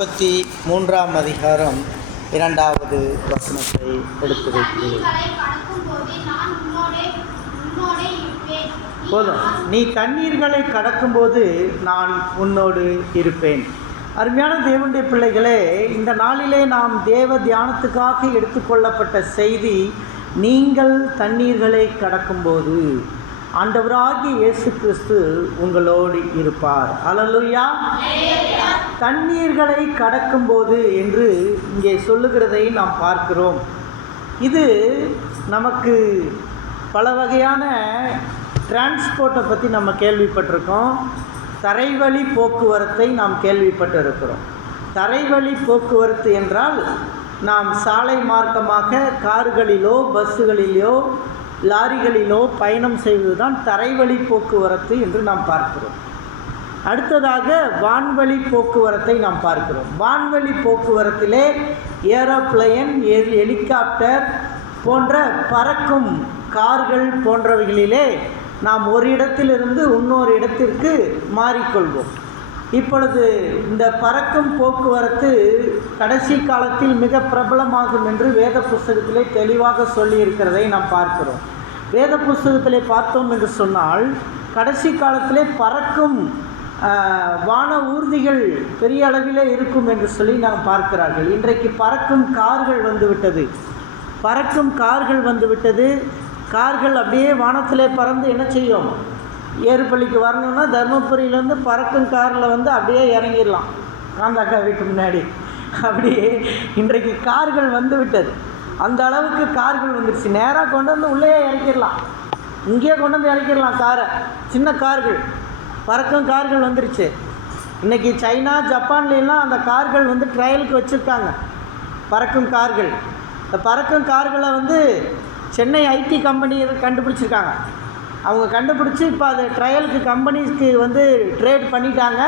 33ஆம் அதிகாரம் 2வது வசனத்தை எடுத்து வைக்கிறேன். போதும். நீ தண்ணீர்களை கடக்கும்போது நான் உன்னோடு இருப்பேன். அருமையான தேவனுடைய பிள்ளைகளே, இந்த நாளிலே நாம் தேவ தியானத்துக்காக எடுத்துக்கொள்ளப்பட்ட செய்தி, நீங்கள் தண்ணீர்களை கடக்கும்போது ஆண்டவராகிய இயேசு கிறிஸ்து உங்களோடு இருப்பார். அல்லேலூயா. தண்ணீர்களை கடக்கும்போது என்று இங்கே சொல்லுகிறதை நாம் பார்க்கிறோம். இது நமக்கு பல வகையான டிரான்ஸ்போர்ட்டை பற்றி நம்ம கேள்விப்பட்டிருக்கோம். தரைவழி போக்குவரத்தை நாம் கேள்விப்பட்டிருக்கிறோம். தரைவழி போக்குவரத்து என்றால் நாம் சாலை மார்க்கமாக கார்களிலோ பஸ்ஸுகளிலோ லாரிகளிலோ பயணம் செய்வதுதான் தரைவழி போக்குவரத்து என்று நாம் பார்க்கிறோம். அடுத்ததாக வான்வழி போக்குவரத்தை நாம் பார்க்கிறோம். வான்வழி போக்குவரத்திலே ஏரோப்ளேன், ஹெலிகாப்டர் போன்ற பறக்கும் கார்கள் போன்றவைகளிலே நாம் ஒரு இடத்திலிருந்து இன்னொரு இடத்திற்கு மாறிக்கொள்வோம். இப்பொழுது இந்த பறக்கும் போக்குவரத்து கடைசி காலத்தில் மிக பிரபலமாகும் என்று வேத புஸ்தகத்திலே தெளிவாக சொல்லியிருக்கிறதை நாம் பார்க்கிறோம். வேத புஸ்தகத்திலே பார்த்தோம் என்று சொன்னால், கடைசி காலத்திலே பறக்கும் வான ஊர்திகள் பெரிய அளவிலே இருக்கும் என்று சொல்லி நாம் பார்க்கிறார்கள். இன்றைக்கு பறக்கும் கார்கள் வந்துவிட்டது. பறக்கும் கார்கள் வந்துவிட்டது. கார்கள் அப்படியே வானத்திலே பறந்து என்ன செய்யும்? ஏறுபள்ளிக்கு வரணும்னா தர்மபுரியிலேருந்து பறக்கும் காரில் வந்து அப்படியே இறங்கிடலாம். காந்தாக்கா வீட்டு முன்னாடி அப்படியே இன்றைக்கு கார்கள் வந்து விட்டது. அந்த அளவுக்கு கார்கள் வந்துடுச்சு. நேராக கொண்டு வந்து உள்ளே இறக்கிடலாம், இங்கேயே கொண்டு வந்து இறக்கிடலாம் காரை. சின்ன கார்கள், பறக்கும் கார்கள் வந்துருச்சு. இன்றைக்கி சைனா ஜப்பான்லாம் அந்த கார்கள் வந்து ட்ரையலுக்கு வச்சுருக்காங்க, பறக்கும் கார்கள். இந்த பறக்கும் கார்களை வந்து சென்னை ஐடி கம்பெனி கண்டுபிடிச்சிருக்காங்க. அவங்க கண்டுபிடிச்சி இப்போ அது ட்ரையலுக்கு கம்பெனிஸ்க்கு வந்து ட்ரேட் பண்ணிட்டாங்க.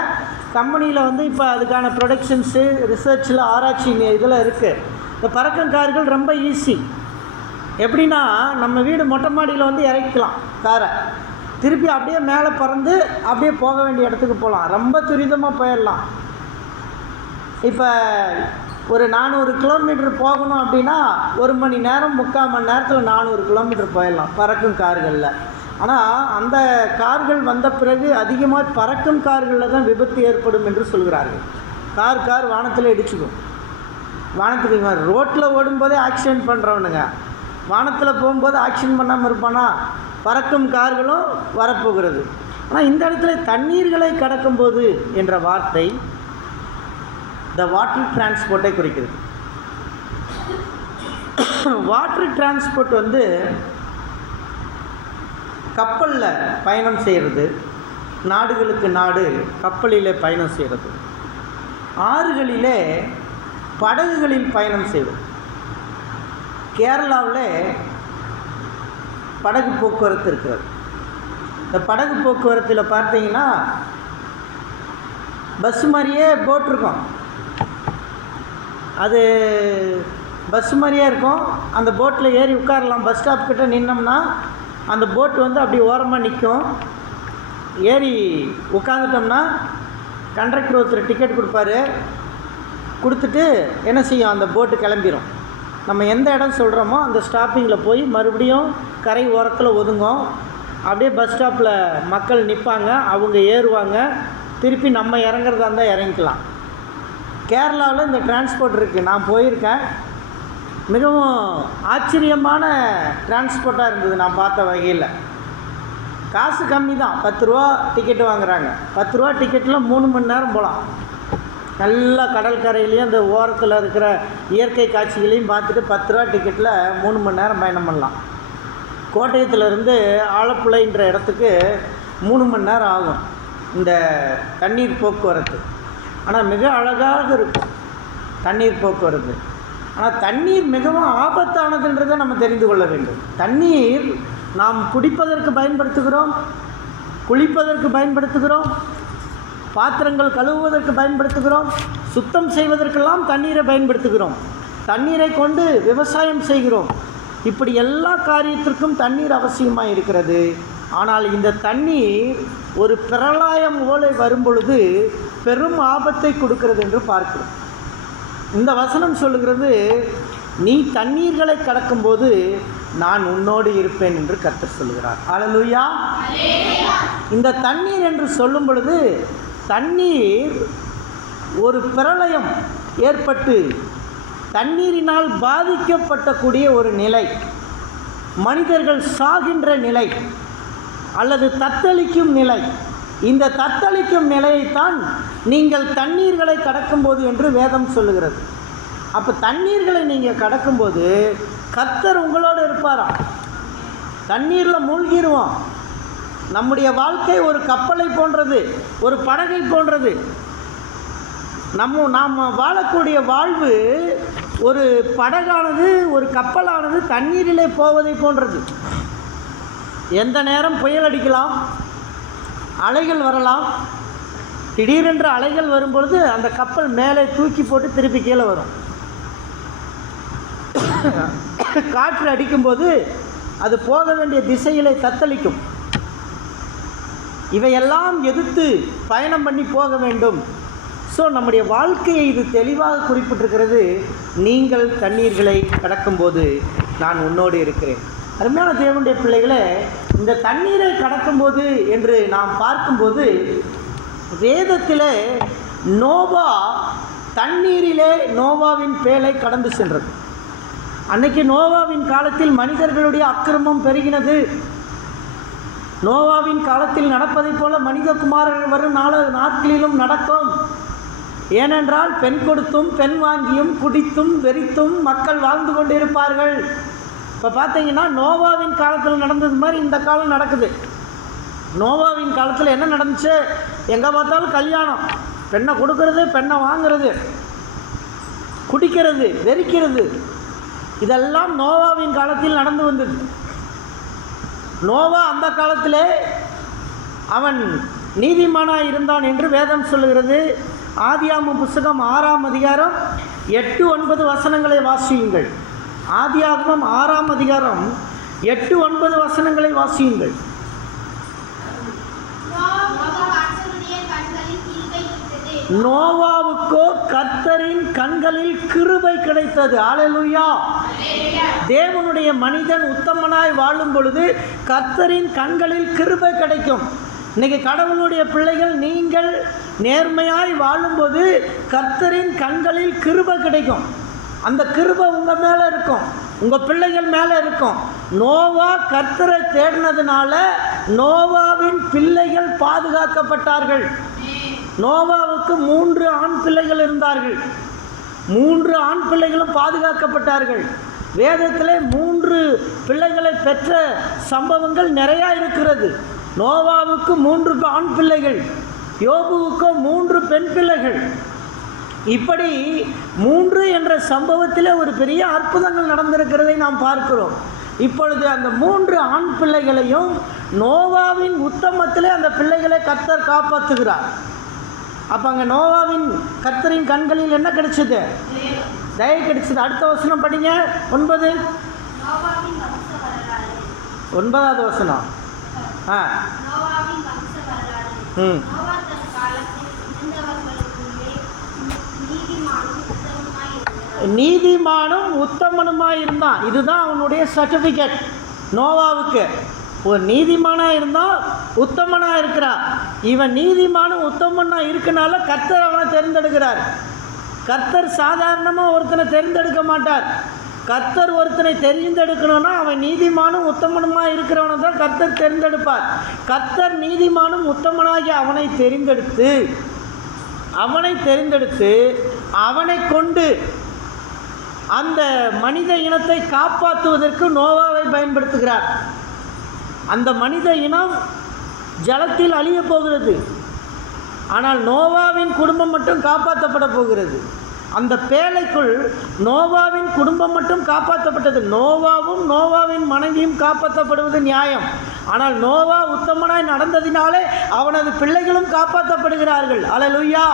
கம்பெனியில் வந்து இப்போ அதுக்கான ப்ரொடக்ஷன்ஸு, ரிசர்ச்சில், ஆராய்ச்சி இதில் இருக்குது. இந்த பறக்கும் கார்கள் ரொம்ப ஈஸி. எப்படின்னா, நம்ம வீடு மொட்டை மாடியில் வந்து இறக்கிக்கலாம் காரை, திருப்பி அப்படியே மேலே பறந்து அப்படியே போக வேண்டிய இடத்துக்கு போகலாம். ரொம்ப துரிதமாக போயிடலாம். இப்போ ஒரு 400 கிலோமீட்டர் போகணும் அப்படின்னா 1 மணி நேரம் 3/4 மணி நேரத்தில் 400 கிலோமீட்டர் போயிடலாம் பறக்கும் கார்களில். ஆனால் அந்த கார்கள் வந்த பிறகு அதிகமாக பறக்கும் கார்களில் தான் விபத்து ஏற்படும் என்று சொல்கிறார்கள். கார் வானத்தில் இடிச்சுக்கும். வானத்துக்கு ரோட்டில் ஓடும்போதே ஆக்சிடென்ட் பண்ணுறவனுங்க வானத்தில் போகும்போது ஆக்சிடென்ட் பண்ணாமல் இருப்பானா? பறக்கும் கார்களும் வரப்போகிறது. ஆனால் இந்த இடத்துல தண்ணீர்களை கடக்கும்போது என்ற வார்த்தை த வாட்டர் டிரான்ஸ்போர்ட்டை குறிக்கிறது. வாட்டர் டிரான்ஸ்போர்ட் வந்து கப்பலில் பயணம் செய்கிறது, நாடுகளுக்கு நாடு கப்பலிலே பயணம் செய்கிறது, ஆறுகளிலே படகுகளில் பயணம் செய்வது. கேரளாவில் படகு போக்குவரத்து இருக்கிறது. இந்த படகு போக்குவரத்தில் பார்த்தீங்கன்னா பஸ் மாதிரியே போட் இருக்கும். அது பஸ் மாதிரியே இருக்கும். அந்த போட்டில் ஏறி உட்காரலாம். பஸ் ஸ்டாப் கிட்டே நின்னோம்னா அந்த போட்டு வந்து அப்படி ஓரமாக நிற்கும். ஏறி உட்காந்துட்டோம்னா கண்டக்டர் ஒருத்தர் டிக்கெட் கொடுப்பாரு. கொடுத்துட்டு என்ன செய்யும்? அந்த போட்டு கிளம்பிடும். நம்ம எந்த இடம் சொல்கிறோமோ அந்த ஸ்டாப்பிங்கில் போய் மறுபடியும் கரை ஓரத்தில் ஒதுங்கும். அப்படியே பஸ் ஸ்டாப்பில் மக்கள் நிற்பாங்க, அவங்க ஏறுவாங்க, திருப்பி நம்ம இறங்குறதா இருந்தால் இறங்கிக்கலாம். கேரளாவில் இந்த டிரான்ஸ்போர்ட் இருக்குது. நான் போயிருக்கேன். மிகவும் ஆச்சரியமான டிரான்ஸ்போர்ட்டாக இருந்தது நான் பார்த்த வகையில். காசு கம்மி தான், 10 ரூபா டிக்கெட்டு வாங்குகிறாங்க. 10 ரூபா டிக்கெட்டில் 3 மணி நேரம் போகலாம். நல்லா கடற்கரையிலையும் அந்த ஓரத்தில் இருக்கிற இயற்கை காட்சிகளையும் பார்த்துட்டு 10 ரூபா டிக்கெட்டில் 3 மணி நேரம் பயணம் பண்ணலாம். கோட்டயத்திலேருந்து ஆலப்புழைன்ற இடத்துக்கு 3 மணி நேரம் ஆகும் இந்த தண்ணீர் போக்குவரத்து. ஆனால் மிக அழகாக இருக்கும் தண்ணீர் போக்குவரத்து. ஆனால் தண்ணீர் மிகவும் ஆபத்தானதுன்றதை நம்ம தெரிந்து கொள்ள வேண்டும். தண்ணீர் நாம் குடிப்பதற்கு பயன்படுத்துகிறோம், குளிப்பதற்கு பயன்படுத்துகிறோம், பாத்திரங்கள் கழுவுவதற்கு பயன்படுத்துகிறோம், சுத்தம் செய்வதற்கெல்லாம் தண்ணீரை பயன்படுத்துகிறோம். தண்ணீரை கொண்டு விவசாயம் செய்கிறோம். இப்படி எல்லா காரியத்திற்கும் தண்ணீர் அவசியமாக இருக்கிறது. ஆனால் இந்த தண்ணீர் ஒரு பிரளயம் போல வரும்பொழுது பெரும் ஆபத்தை கொடுக்கிறது என்று பார்க்கிறோம். இந்த வசனம் சொல்லுகிறது, நீ தண்ணீர்களை கடக்கும்போது நான் உன்னோடு இருப்பேன் என்று கர்த்தர் சொல்லுகிறார். அல்லேலூயா. இந்த தண்ணீர் என்று சொல்லும் பொழுது, தண்ணீர் ஒரு பிரளயம் ஏற்பட்டு தண்ணீரினால் பாதிக்கப்பட்டக்கூடிய ஒரு நிலை, மனிதர்கள் சாகின்ற நிலை அல்லது தத்தளிக்கும் நிலை. இந்த தத்தளிக்கும் நிலையைத்தான் நீங்கள் தண்ணீர்களை கடக்கும்போது என்று வேதம் சொல்லுகிறது. அப்போ தண்ணீர்களை நீங்கள் கடக்கும்போது கர்த்தர் உங்களோடு இருப்பாராம். தண்ணீரில் மூழ்கிடுவோம். நம்முடைய வாழ்க்கை ஒரு கப்பலை போன்றது, ஒரு படகை போன்றது. நாம் வாழக்கூடிய வாழ்வு ஒரு படகானது, ஒரு கப்பலானது தண்ணீரிலே போவதை போன்றது. எந்த நேரம் புயல் அடிக்கலாம், அலைகள் வரலாம். திடீரென்று அலைகள் வரும்பொழுது அந்த கப்பல் மேலே தூக்கி போட்டு திருப்பி கீழே வரும். காற்று அடிக்கும்போது அது போக வேண்டிய திசையிலே தத்தளிக்கும். இவையெல்லாம் எதிர்த்து பயணம் பண்ணி போக வேண்டும். ஸோ நம்முடைய வாழ்க்கையை இது தெளிவாக குறிப்பிட்டிருக்கிறது. நீங்கள் தண்ணீர்களை கடக்கும்போது நான் உன்னோடு இருக்கிறேன். அருமையான தேவனுடைய பிள்ளைகளே, இந்த தண்ணீரை கடக்கும்போது என்று நாம் பார்க்கும்போது வேதத்திலே நோவா தண்ணீரிலே நோவாவின் பேழை கடந்து சென்றது. அன்னைக்கு நோவாவின் காலத்தில் மனிதர்களுடைய அக்கிரமம் பெருகினது. நோவாவின் காலத்தில் நடப்பதைப் போல மனிதகுமாரர்கள் வரும் நாட்களிலும் நடக்கும். ஏனென்றால் பெண் கொடுத்தும் பெண் வாங்கியும் குடித்தும் வெறித்தும் மக்கள் வாழ்ந்து கொண்டிருப்பார்கள். இப்போ பார்த்தீங்கன்னா நோவாவின் காலத்தில் நடந்தது மாதிரி இந்த காலம் நடக்குது. நோவாவின் காலத்தில் என்ன நடந்துச்சு? எங்கே பார்த்தாலும் கல்யாணம், பெண்ணை கொடுக்கறது, பெண்ணை வாங்கிறது, குடிக்கிறது, வெறிக்கிறது, இதெல்லாம் நோவாவின் காலத்தில் நடந்து வந்தது. நோவா அந்த காலத்திலே அவன் நீதிமானாக இருந்தான் என்று வேதம் சொல்லுகிறது. ஆதியாகமம் புஸ்தகம் 6ஆம் அதிகாரம் 8-9 வசனங்களை வாசியுங்கள். ஆதியாகமம் 6ஆம் அதிகாரம் 8-9 வசனங்களை வாசியுங்கள். நோவாவுக்கோ கர்த்தரின் கண்களில் கிருபை கிடைத்தது. அல்லேலூயா. தேவனுடைய மனிதன் உத்தமனாய் வாழும் பொழுது கர்த்தரின் கண்களில் கிருபை கிடைக்கும். இன்னைக்கு கடவுளுடைய பிள்ளைகள் நீங்கள் நேர்மையாய் வாழும்போது கர்த்தரின் கண்களில் கிருபை கிடைக்கும். அந்த கிருபை உங்கள் மேலே இருக்கும், உங்கள் பிள்ளைகள் மேலே இருக்கும். நோவா கர்த்தரை தேடினதுனால நோவாவின் பிள்ளைகள் பாதுகாக்கப்பட்டார்கள். நோவாவுக்கு 3 ஆண் பிள்ளைகள் இருந்தார்கள். 3 ஆண் பிள்ளைகளும் பாதுகாக்கப்பட்டார்கள். வேதத்திலே 3 பிள்ளைகளை பெற்ற சம்பவங்கள் நிறையா இருக்கிறது. நோவாவுக்கு 3 ஆண் பிள்ளைகள், யோபுவுக்கு 3 பெண் பிள்ளைகள். இப்படி 3 என்ற சம்பவத்திலே ஒரு பெரிய அற்புதங்கள் நடந்திருக்கிறதை நாம் பார்க்கிறோம். இப்பொழுது அந்த 3 ஆண் பிள்ளைகளையும் நோவாவின் உத்தமத்திலே அந்த பிள்ளைகளை கர்த்தர் காப்பாற்றுகிறார். அப்போ அங்கே நோவாவின் கர்த்தரின் கண்களில் என்ன கிடைச்சது? தயை கிடைச்சது. அடுத்த வசனம் படிங்க. 9வது வசனம். நீதிமானும் உத்தமனுமாய் இருந்தான். இதுதான் அவனுடைய சர்டிஃபிகேட் நோவாவுக்கு. ஒரு நீதிமானாக இருந்தால் உத்தமனாக இருக்கிறான். இவன் நீதிமானும் உத்தமனாக இருக்கனால கர்த்தர் அவனை தேர்ந்தெடுக்கிறார். கர்த்தர் சாதாரணமாக ஒருத்தனை தேர்ந்தெடுக்க மாட்டார். கர்த்தர் ஒருத்தனை தெரிந்தெடுக்கணும்னா அவன் நீதிமானும் உத்தமனுமாக இருக்கிறவனை தான் கர்த்தர் தேர்ந்தெடுப்பார். கர்த்தர் நீதிமானும் உத்தமனாகி அவனை தெரிந்தெடுத்து அவனை கொண்டு அந்த மனித இனத்தை காப்பாற்றுவதற்கு நோவாவை பயன்படுத்துகிறார். அந்த மனித இனம் ஜலத்தில் அழிய போகிறது. ஆனால் நோவாவின் குடும்பம் மட்டும் காப்பாற்றப்பட போகிறது. அந்த பேழைக்குள் நோவாவின் குடும்பம் மட்டும் காப்பாற்றப்பட்டது. நோவாவும் நோவாவின் மனைவியும் காப்பாற்றப்படுவது நியாயம். ஆனால் நோவா உத்தமனாய் நடந்ததினாலே அவனது பிள்ளைகளும் காப்பாற்றப்படுகிறார்கள். அல்லேலூயா.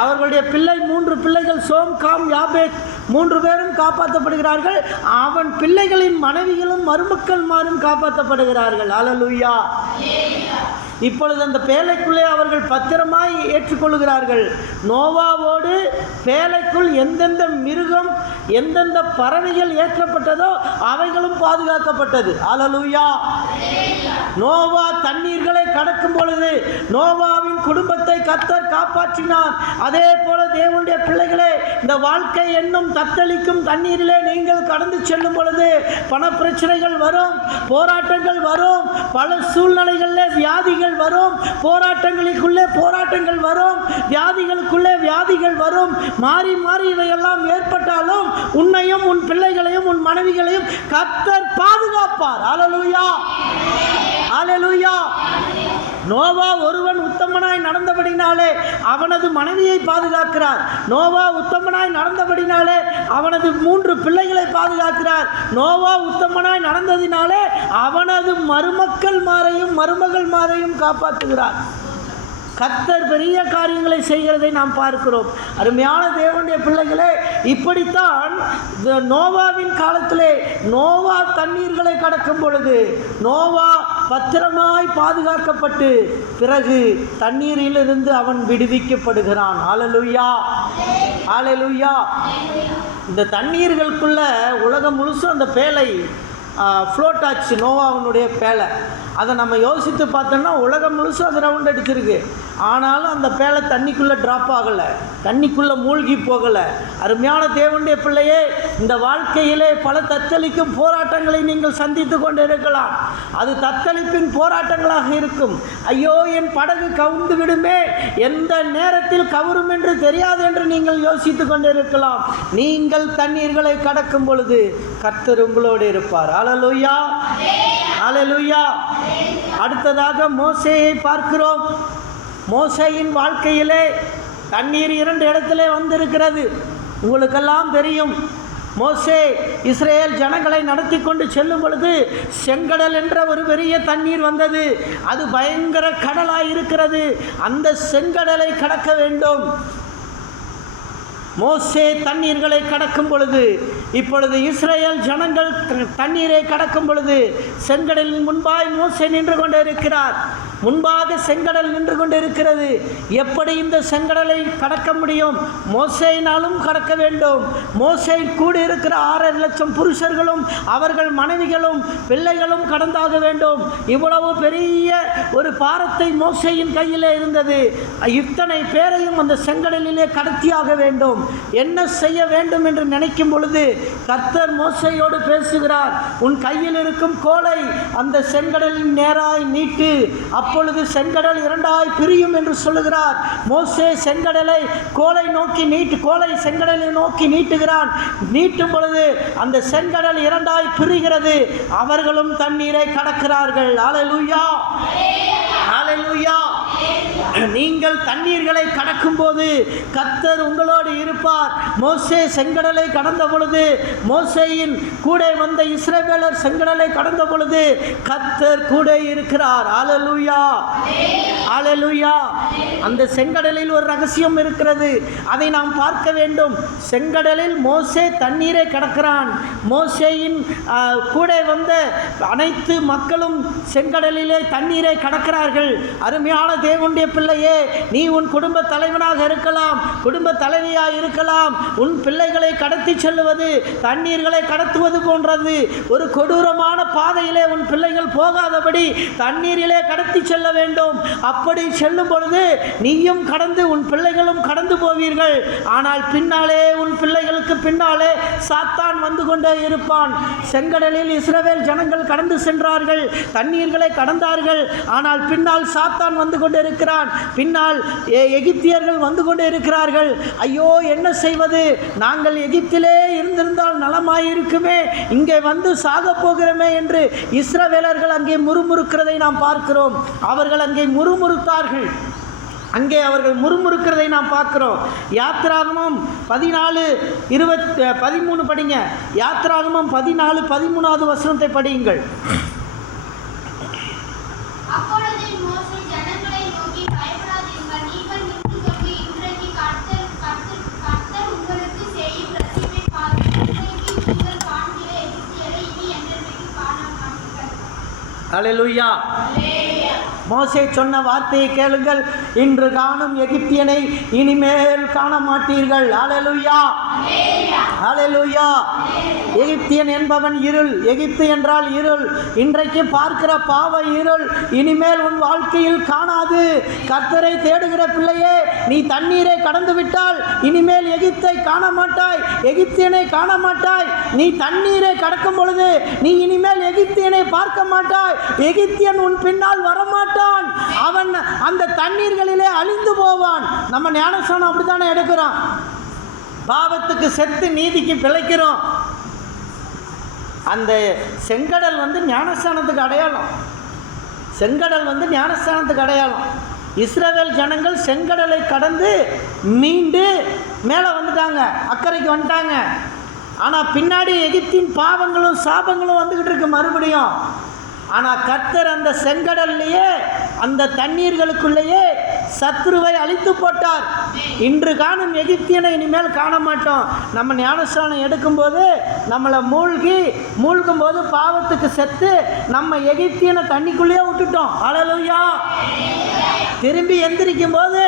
அவர்களுடைய 3 பிள்ளைகள் சோம், காம், யாபேத் 3 பேரும் காப்பாற்றப்படுகிறார்கள். அவன் பிள்ளைகளின் மனைவிகளும் மருமக்கள்மாரும் காப்பாற்றப்படுகிறார்கள். அல்லேலூயா. இப்பொழுது அந்த பேழைக்குள்ளே அவர்கள் பத்திரமாய் ஏற்றுக்கொள்கிறார்கள். நோவாவோடு பேழைக்குள் எந்தெந்த மிருகம் எந்தெந்த பறவைகள் ஏற்றப்பட்டதோ அவைகளும் பாதுகாக்கப்பட்டது. அல்லேலூயா. நோவா தண்ணீர்களை கடக்கும் பொழுது நோவாவின் குடும்பத்தை கர்த்தர் காப்பாற்றினார். அதே போல தேவனுடைய பிள்ளைகளே, இந்த வாழ்க்கை என்னும் தத்தளிக்கும் தண்ணீரிலே நீங்கள் கடந்து செல்லும் பொழுது பண பிரச்சனைகள் வரும், போராட்டங்கள் வரும், பல சூழ்நிலைகளில் வியாதிகள் வரும், போராட்டங்களுக்குள்ளே போராட்டங்கள் வரும், வியாதிகளுக்குள்ளே வியாதிகள் வரும். மாறி மாறி இவையெல்லாம் ஏற்பட்டாலும் உன்னையும் உன் பிள்ளைகளையும் உன் மனைவிகளையும் கர்த்தர் பாதுகாப்பார். அல்லேலூயா, அல்லேலூயா. நோவா ஒருவன் உத்தமனாய் நடந்தபடினாலே அவனது மனைவியை பாதுகாக்கிறார். நோவா உத்தமனாய் நடந்தபடினாலே அவனது 3 பிள்ளைகளை பாதுகாக்கிறார். நோவா உத்தமனாய் நடந்ததினாலே அவனது மருமக்கள் மாரையும் காப்பாற்றுகிறார். கர்த்தர் பெரிய காரியங்களை செய்கிறதை நாம் பார்க்கிறோம். அருமையான தேவனுடைய பிள்ளைகளே, இப்படித்தான் நோவாவின் காலத்திலே நோவா தண்ணீர்களை கடக்கும் பொழுது நோவா பத்திரமாய் பாதுகாக்கப்பட்டு பிறகு தண்ணீரிலிருந்து அவன் விடுவிக்கப்படுகிறான். அல்லேலூயா, அல்லேலூயா. இந்த தண்ணீர்களுக்குள்ள உலகம் முழுசும் அந்த பேழை ஃப்ளோட் ஆச்சு. நோவாவினுடைய பேழை அதை நம்ம யோசித்து பார்த்தோம்னா உலகம் முழுசும் அது ரவுண்ட் அடிச்சிருக்கு. ஆனாலும் அந்த பேழை தண்ணிக்குள்ளே ட்ராப் ஆகலை, தண்ணிக்குள்ளே மூழ்கி போகலை. அருமையான தேவனுடைய பிள்ளையே, இந்த வாழ்க்கையிலே பல தத்தளிக்கும் போராட்டங்களை நீங்கள் சந்தித்து கொண்டு இருக்கலாம். அது தத்தளிப்பின் போராட்டங்களாக இருக்கும். ஐயோ, என் படகு கவுந்து விடுமே, எந்த நேரத்தில் கவரும் என்று தெரியாது என்று நீங்கள் யோசித்து கொண்டு இருக்கலாம். நீங்கள் தண்ணீர்களை கடக்கும் பொழுது கர்த்தர் உங்களோடு இருப்பார். அல்லேலூயா, அல்லேலூயா. அடுத்ததாக மோசேயை பார்க்கிறோம். மோசேயின் வாழ்க்கையிலே தண்ணீர் 2 இடத்திலே வந்திருக்கிறது. உங்களுக்கெல்லாம் தெரியும், மோசே இஸ்ரேல் ஜனங்களை நடத்தி கொண்டு செல்லும் பொழுது செங்கடல் என்ற ஒரு பெரிய தண்ணீர் வந்தது. அது பயங்கர கடலாய் இருக்கிறது. அந்த செங்கடலை கடக்க வேண்டும். மோசே தண்ணீர்களை கடக்கும் பொழுது, இப்பொழுது இஸ்ரேல் ஜனங்கள் தண்ணீரை கடக்கும் பொழுது செங்கடலின் முன்பாய் மோசே நின்று கொண்டு இருக்கிறார். முன்பாக செங்கடல் நின்று கொண்டு இருக்கிறது. எப்படி இந்த செங்கடலை கடக்க முடியும்? மோசேயினாலும் கடக்க வேண்டும். மோசே கூட இருக்கிற 6.5 லட்சம் புருஷர்களும் அவர்கள் மனைவிகளும் பிள்ளைகளும் கடந்தாக வேண்டும். இவ்வளவு பெரிய ஒரு பாரத்தை மோசேயின் கையிலே இருந்தது. இத்தனை பேரையும் அந்த செங்கடலிலே கடத்தியாக வேண்டும். என்ன செய்ய வேண்டும் என்று நினைக்கும் பொழுது கர்த்தர் மோசேயோடு பேசுகிறார். உன் கையில் இருக்கும் கோலை அந்த செங்கடலின் நேராய் நீட்டு, அப்பொழுது செங்கடல் 2ஆய் பிரியும் என்று சொல்லுகிறார். மோசே செங்கடலை கோலை செங்கடலை நோக்கி நீட்டுகிறான். நீட்டும் பொழுது அந்த செங்கடல் 2ஆய் பிரிகிறது. அவர்களும் தண்ணீரை கடக்கிறார்கள். அல்லேலூயா, அல்லேலூயா. நீங்கள் தண்ணீர்களை கடக்கும் போது கர்த்தர் உங்களோடு இருப்பார். மோசே செங்கடலை கடந்த பொழுது, மோசேயின் கூட வந்த இஸ்ரவேலர் செங்கடலை கடந்த பொழுது கர்த்தர் கூட இருக்கிறார். அல்லேலூயா, அல்லேலூயா. அந்த செங்கடலில் ஒரு ரகசியம் இருக்கிறது. அதை நாம் பார்க்க வேண்டும். செங்கடலில் மோசே தண்ணீரை கடக்கிறான். மோசேயின் கூட வந்த அனைத்து மக்களும் செங்கடலிலே தண்ணீரை கடக்கிறார்கள். அருமையான தேவனுடைய பிள்ளையே, நீ உன் குடும்ப தலைவனாக இருக்கலாம், குடும்ப தலைவியாக இருக்கலாம். உன் பிள்ளைகளை கடத்தி செல்லுவது தண்ணீர்களை கடத்துவது போன்றது. ஒரு கொடூரமான பாதையிலே உன் பிள்ளைகள் போகாதபடி தண்ணீரிலே கடத்தி செல்ல வேண்டும். அப்படி செல்லும் பொழுது நீயும் கடந்து உன் பிள்ளைகளும் கடந்து போவீர்கள். ஆனால் பின்னாலே உன் பிள்ளைகளுக்கு பின்னாலே சாத்தான் வந்து கொண்டே இருப்பான். செங்கடலில் இஸ்ரவேல் ஜனங்கள் கடந்து சென்றார்கள், தண்ணீர்களை கடந்தார்கள். ஆனால் பின்னால் சாத்தான் வந்து கொண்டு இருக்கிறான். பின்னால் எகிப்தியர்கள் வந்து கொண்டு இருக்கிறார்கள். ஐயோ, என்ன செய்வது? நாங்கள் எகிப்திலே இருந்திருந்தால் நலமாயிருக்குமே, இங்கே வந்து சாக போகிறோமே என்று இஸ்ரவேலர்கள் அங்கே முறுமுறுக்கிறதை நாம் பார்க்கிறோம். அவர்கள் அங்கே முறுமுறுத்தார்கள். அவர்கள் முறுமுறுக்கிறதை நாம் பார்க்கிறோம். யாத்திராகமம் 14:13 படிங்க. யாத்திராகமம் 14:13 வசனத்தை படியுங்கள். அல்லேலூயா. மோசே சொன்ன வார்த்தையை கேளுங்கள், இன்று காணும் எகிப்தியனை இனிமேல் காண மாட்டீர்கள். ஹல்லேலூயா, ஹல்லேலூயா. எகிப்தியன் என்பவன் இருள், எகிப்து என்றால் இருள். இன்றைக்கு பார்க்கிற பாவ இருள் இனிமேல் உன் வாழ்க்கையில் காணாது. கர்த்தரை தேடுகிற பிள்ளையே, நீ தண்ணீரை கடந்து விட்டால் இனிமேல் எகிப்தை காண மாட்டாய், எகிப்தியனை காண மாட்டாய். நீ தண்ணீரை கடக்கும் பொழுது நீ இனிமேல் எகிப்தியனை பார்க்க மாட்டாய். எகிப்தியன் உன் பின்னால் வரமாட்டான். அவன் அந்த தண்ணீர்களிலே அழிந்து போவான். நம்ம ஞானஸ்நானம் அப்படித்தானே எடுக்கிறோம். பாவத்துக்கு செத்து நீதிக்கு பிழைக்கிறோம். அந்த செங்கடல் ஞானஸ்நானத்துக்கு அடையாளம். செங்கடல் ஞானஸ்நானத்துக்கு அடையாளம். இஸ்ரவேல் ஜனங்கள் செங்கடலை கடந்து மீண்டு மேலே வந்துட்டாங்க, அக்கறைக்கு வந்துட்டாங்க. ஆனால் பின்னாடி எகிப்தின் பாவங்களும் சாபங்களும் வந்துக்கிட்டு இருக்கு மறுபடியும். ஆனால் கர்த்தர் அந்த செங்கடல்லையே, அந்த தண்ணீர்களுக்குள்ளேயே சத்ருவை அழித்து போட்டார். இன்று காணும் எகிப்தியனை இனிமேல் காண மாட்டோம். நம்ம ஞானஸ்நானம் எடுக்கும்போது நம்மளை மூழ்கும்போது பாவத்துக்கு செத்து நம்ம எகிப்தியனை தண்ணிக்குள்ளேயே விட்டுட்டோம். ஹல்லேலூயா. திரும்பி எந்திரிக்கும் போது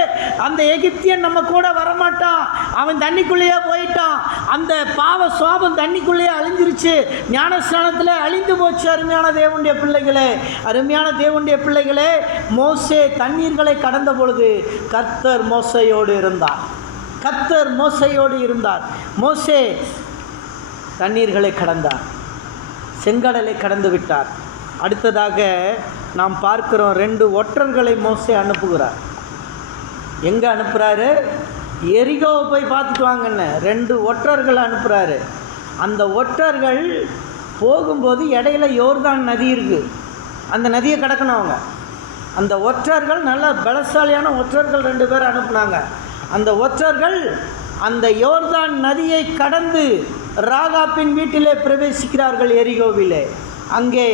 அந்த எகிப்தியன் நம்ம கூட வரமாட்டான், அவன் தண்ணிக்குள்ளேயே போயிட்டான். அந்த பாவ சுவாபம் தண்ணிக்குள்ளேயே அழிஞ்சிருச்சு, ஞானஸ்நானத்தில் அழிந்து போச்சு. அருமையான தேவனுடைய பிள்ளைகளே, அருமையான தேவனுடைய பிள்ளைகளே, மோசே தண்ணீர்களை கடந்த பொழுது கர்த்தர் மோசையோடு இருந்தார். கர்த்தர் மோசையோடு இருந்தார். மோசே தண்ணீர்களை கடந்தார், செங்கடலை கடந்து விட்டார். அடுத்ததாக நாம் பார்க்கிறோம், 2 ஒற்றர்களை மோசே அனுப்புகிறார். எங்கே அனுப்புகிறாரு? எரிகோவை போய் பார்த்துட்டு வாங்கன்னு 2 ஒற்றர்கள் அனுப்புகிறாரு. அந்த ஒற்றர்கள் போகும்போது இடையில யோர்தான் நதி இருக்குது, அந்த நதியை கடக்கணும் அவங்க. அந்த ஒற்றர்கள் நல்ல பலசாலியான ஒற்றர்கள் 2 பேர் அனுப்புனாங்க. அந்த ஒற்றர்கள் அந்த யோர்தான் நதியை கடந்து ராகாப்பின் வீட்டிலே பிரவேசிக்கிறார்கள், எரிகோவிலே. அங்கே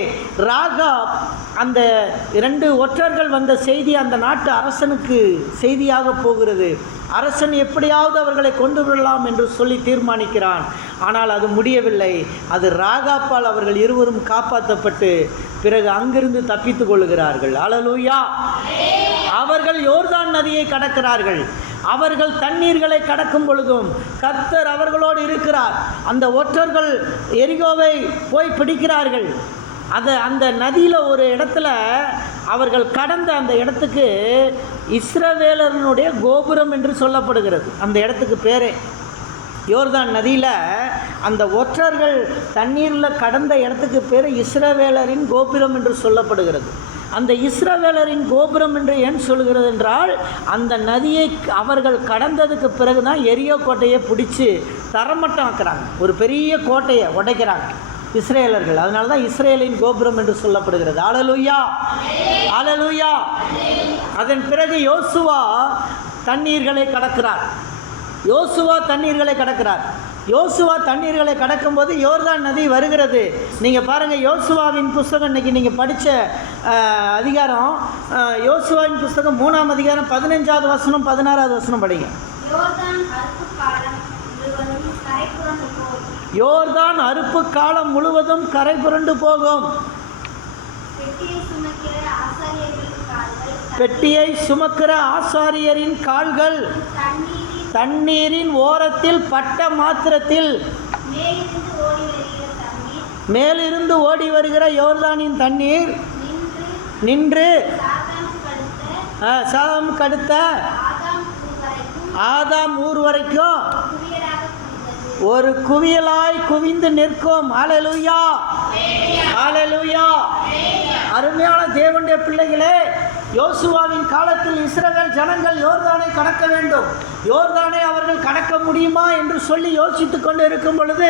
ராகாப் அந்த 2 ஒற்றர்கள் வந்த செய்தி அந்த நாட்டு அரசனுக்கு செய்தியாக போகிறது. அரசன் எப்படியாவது அவர்களை கொண்டு விடலாம் என்று சொல்லி தீர்மானிக்கிறான். ஆனால் அது முடியவில்லை. அது ராகாப்பால் அவர்கள் இருவரும் காப்பாற்றப்பட்டு பிறகு அங்கிருந்து தப்பித்து கொள்ளுகிறார்கள். ஹல்லேலூயா. அவர்கள் யோர்தான் நதியை கடக்கிறார்கள். அவர்கள் தண்ணீர்களை கடக்கும் பொழுதும் கர்த்தர் அவர்களோடு இருக்கிறார். அந்த ஒற்றர்கள் எரிகோவை போய் பிடிக்கிறார்கள். அந்த நதியில் ஒரு இடத்துல அவர்கள் கடந்த அந்த இடத்துக்கு இஸ்ரவேலனுடைய கோபுரம் என்று சொல்லப்படுகிறது. அந்த இடத்துக்கு பேரே யோர்தான் நதியில் அந்த ஒற்றர்கள் தண்ணீரில் கடந்த இடத்துக்கு பேர் இஸ்ரவேலரின் கோபுரம் என்று சொல்லப்படுகிறது. அந்த இஸ்ரவேலரின் கோபுரம் என்று ஏன் சொல்கிறது என்றால், அந்த நதியை அவர்கள் கடந்ததுக்கு பிறகு தான் எரியோ கோட்டையை பிடிச்சி தரமட்டம் ஆக்குறாங்க. ஒரு பெரிய கோட்டையை உடைக்கிறாங்க இஸ்ரேலர்கள். அதனால தான் இஸ்ரேலின் கோபுரம் என்று சொல்லப்படுகிறது. ஹல்லேலூயா, ஹல்லேலூயா. அதன் பிறகு யோசுவா தண்ணீர்களை கடக்கிறார். யோசுவா தண்ணீர்களை கடக்கிறார். யோசுவா தண்ணீர்களை கடக்கும்போது யோர்தான் நதி வருகிறது. நீங்கள் பாருங்கள், யோசுவாவின் புஸ்தகம் இன்றைக்கி நீங்கள் படித்த அதிகாரம், யோசுவாவின் புஸ்தகம் 3ஆம் அதிகாரம் 15வது வசனம் 16வது வசனம் படிங்க. யோர்தான் அறுப்பு காலம் முழுவதும் கரை புரண்டு போகும். பெட்டியை சுமக்கிற ஆசாரியரின் கால்கள் தண்ணீரின் ஓரத்தில் பட்ட மாத்திரத்தில் மேலிருந்து ஓடி வருகிற யோர்தானின் தண்ணீர் நின்று சாதாம் கடுத்த ஆதாம் ஊர் வரைக்கும் ஒரு குவியலாய் குவிந்து நிற்கும். ஹல்லேலூயா, ஹல்லேலூயா. அருமையான தேவனுடைய பிள்ளைகளே, யோசுவாவின் காலத்தில் இஸ்ரவேல் ஜனங்கள் யோர்தானை கடக்க வேண்டும். யோர்தானை அவர்கள் கடக்க முடியுமா என்று சொல்லி யோசித்து கொண்டு இருக்கும் பொழுது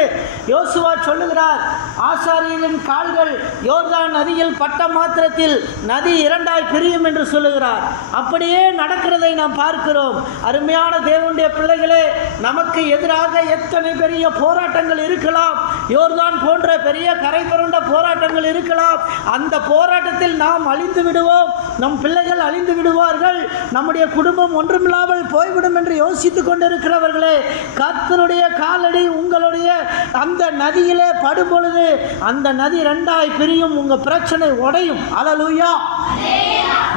யோசுவா சொல்லுகிறார், ஆசாரியரின் கால்கள் யோர்தான் நதியில் பட்ட மாத்திரத்தில் நதி 2ஆய் பிரியும் என்று சொல்லுகிறார். அப்படியே நடக்கிறதை நாம் பார்க்கிறோம். அருமையான தேவனுடைய பிள்ளைகளே, நமக்கு எதிராக எத்தனை பெரிய போராட்டங்கள் இருக்கலாம், யோர்தான் போன்ற பெரிய கரை புரண்ட போராட்டங்கள் இருக்கலாம். அந்த போராட்டத்தில் நாம் அழிந்து விடுவோம், நம் பிள்ளைகள் அழிந்து விடுவார்கள், நம்முடைய குடும்பம் ஒன்றுமில்லாமல் போய்விடும் என்று யோசித்து கொண்டிருக்கிறவர்களே, கர்த்தருடைய காலடி உங்களுடைய அந்த நதியிலே படும் பொழுது அந்த நதி 2ஆய் பிரியும், உங்கள் பிரச்சனை உடையும். ஹல்லேலூயா.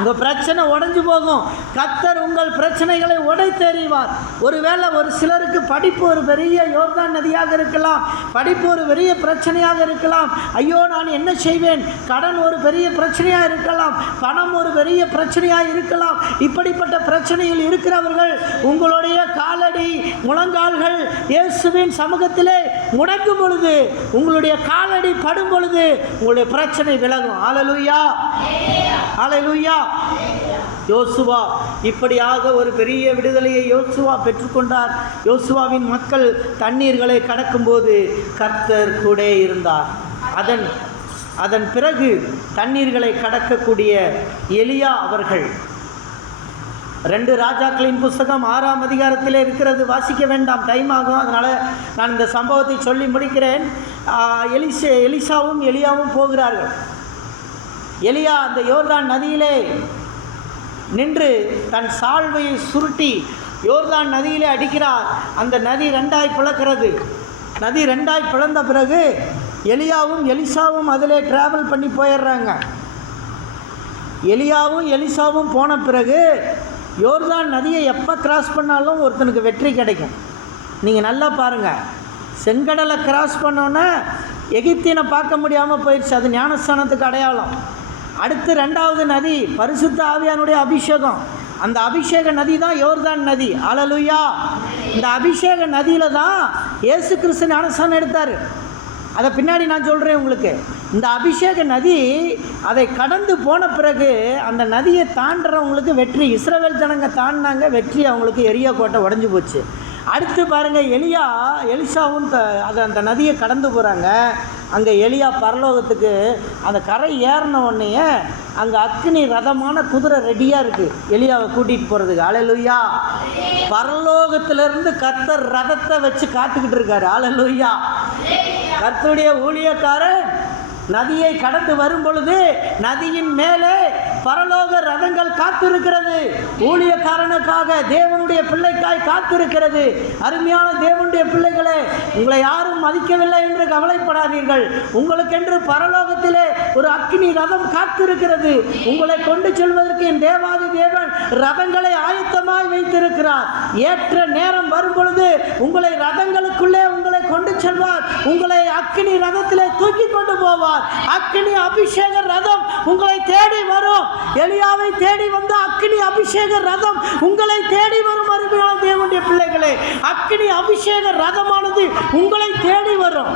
உங்கள் பிரச்சனை உடைஞ்சு போகும். கர்த்தர் உங்கள் பிரச்சனைகளை உடைத்தெறிவார். ஒருவேளை ஒரு சிலருக்கு படிப்பு ஒரு பெரிய யோர்தான் நதியாக இருக்கலாம், படிப்பு ஒரு பெரிய பிரச்சனையாக இருக்கலாம். ஐயோ நான் என்ன செய்வேன், கடன் ஒரு பெரிய பிரச்சனையாக இருக்கலாம், பணம் ஒரு பெரிய பிரச்சனையாக இருக்கலாம். இப்படிப்பட்ட பிரச்சனையில் இருக்கிறவர்கள் உங்களுடைய காலடி முழங்கால்கள் இயேசுவின் சமூகத்திலே முடங்கும் பொழுது, உங்களுடைய காலடி படும் பொழுது உங்களுடைய பிரச்சனை விலகும். ஹல்லேலூயா, ஹல்லேலூயா. யோசுவா இப்படியாக ஒரு பெரிய விடுதலையை யோசுவா பெற்றுக்கொண்டார். யோசுவாவின் மக்கள் தண்ணீர்களை கடக்கும்போது கர்த்தர் கூட இருந்தார். அதன் பிறகு தண்ணீர்களை கடக்கக்கூடிய எலியா அவர்கள் 2 ராஜாக்களின் புஸ்தகம் 6ஆம் அதிகாரத்திலே இருக்கிறது. வாசிக்க வேண்டாம், டைம் ஆகும். அதனால் நான் இந்த சம்பவத்தை சொல்லி முடிக்கிறேன். எலிசாவும் எலியாவும் போகிறார்கள். எலியா அந்த யோர்தான் நதியிலே நின்று தன் சால்வையை சுருட்டி யோர்தான் நதியிலே அடிக்கிறார். அந்த நதி 2ஆய் பிளக்கிறது. நதி 2ஆய் பிளந்த பிறகு எலியாவும் எலிசாவும் அதிலே ட்ராவல் பண்ணி போயிடுறாங்க. எலியாவும் எலிசாவும் போன பிறகு யோர்தான் நதியை எப்போ கிராஸ் பண்ணாலும் ஒருத்தனுக்கு வெற்றி கிடைக்கும். நீங்கள் நல்லா பாருங்கள், செங்கடலை கிராஸ் பண்ணோன்னே எகிப்தியனை பார்க்க முடியாமல் போயிடுச்சு. அது ஞானஸ்தானத்துக்கு அடையாளம். அடுத்து 2வது நதி பரிசுத்த ஆவியானுடைய அபிஷேகம். அந்த அபிஷேக நதி தான் யோர்தான் நதி. ஹல்லேலூயா. இந்த அபிஷேக நதியில் தான் இயேசு கிறிஸ்து ஞானஸ்தானம் எடுத்தார். அதை பின்னாடி நான் சொல்கிறேன் உங்களுக்கு. இந்த அபிஷேக நதி அதை கடந்து போன பிறகு அந்த நதியை தாண்டுறவங்களுக்கு வெற்றி. இஸ்ரவேல் ஜனங்க தாண்டினாங்க, வெற்றி அவங்களுக்கு. எரியா கோட்டை உடஞ்சி போச்சு. அடுத்து பாருங்கள், எலிசாவும் அந்த நதியை கடந்து போகிறாங்க. அங்கே எலியா பரலோகத்துக்கு அந்த கரை ஏறின உடனேயே அங்கே அக்னி ரதமான குதிரை ரெடியாக இருக்குது எலியாவை கூட்டிகிட்டு போகிறதுக்கு. ஹல்லேலூயா. பரலோகத்திலிருந்து கர்த்தர் ரதத்தை வச்சு காத்துக்கிட்டு இருக்காரு. ஹல்லேலூயா. கர்த்தருடைய ஊழியக்காரன் நதியை கடந்து வரும் பொழுது நதியின் மேலே பரலோக ரதங்கள் காத்திருக்கிறது. ஊழியக்காரனுக்காக, தேவனுடைய பிள்ளைக்காய் காத்திருக்கிறது. அருமையான தேவனுடைய பிள்ளைகளே, உங்களை யாரும் மதிக்கவில்லை என்று கவலைப்படாதீர்கள். உங்களுக்கென்று பரலோகத்திலே ஒரு அக்கினி ரதம் காத்திருக்கிறது. உங்களை கொண்டு செல்வதற்கு என் தேவாதி தேவன் ரதங்களை ஆயத்தமாய் வைத்திருக்கிறார். ஏற்ற நேரம் வரும் பொழுது உங்களை ரதங்களுக்குள்ளே உங்களை கொண்டு செல்வார். உங்களை அக்கினி ரதத்திலே தூக்கி கொண்டு போவார். அக்கினி அபிஷேக ரதம் உங்களை தேடி வரும். எலியாவை தேடி வந்த அக்கினி அபிஷேக ரதம் உங்களை தேடி வரும். அருமையான தேவனுடைய பிள்ளைகளே, அக்கினி அபிஷேக ரதமானது உங்களை தேடி வரும்.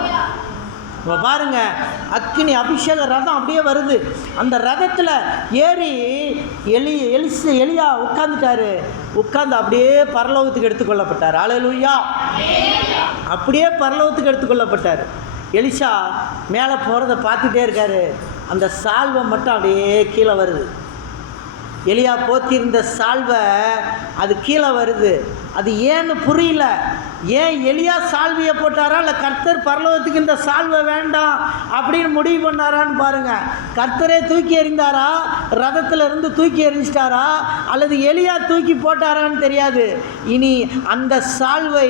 பாருங்க, அக்கினி அபிஷேக ரதம் அப்படியே வருது. அந்த ரதத்தில் ஏறி எலியா உட்கார்ந்துட்டாரு. உட்கார்ந்து அப்படியே பரலோகத்துக்கு எடுத்துக்கொள்ளப்பட்டார். ஹல்லேலூயா. அப்படியே பரலோகத்துக்கு எடுத்துக்கொள்ளப்பட்டார். எலிசா மேலே போகிறத பார்த்துட்டே இருக்காரு. அந்த சால்வை மட்டும் அப்படியே கீழே வருது. எலியா போத்திருந்த சால்வை அது கீழே வருது. அது ஏன்னு புரியல. ஏன் எலியா சால்வியை போட்டாரா, இல்லை கர்த்தர் பரலோகத்துக்கு இந்த சால்வை வேண்டாம் அப்படின்னு முடிவு பண்ணாரான்னு பாருங்கள். கர்த்தரே தூக்கி எறிந்தாரா, ரதத்தில் இருந்து தூக்கி எறிஞ்சிட்டாரா, அல்லது எலியா தூக்கி போட்டாரான்னு தெரியாது. இனி அந்த சால்வை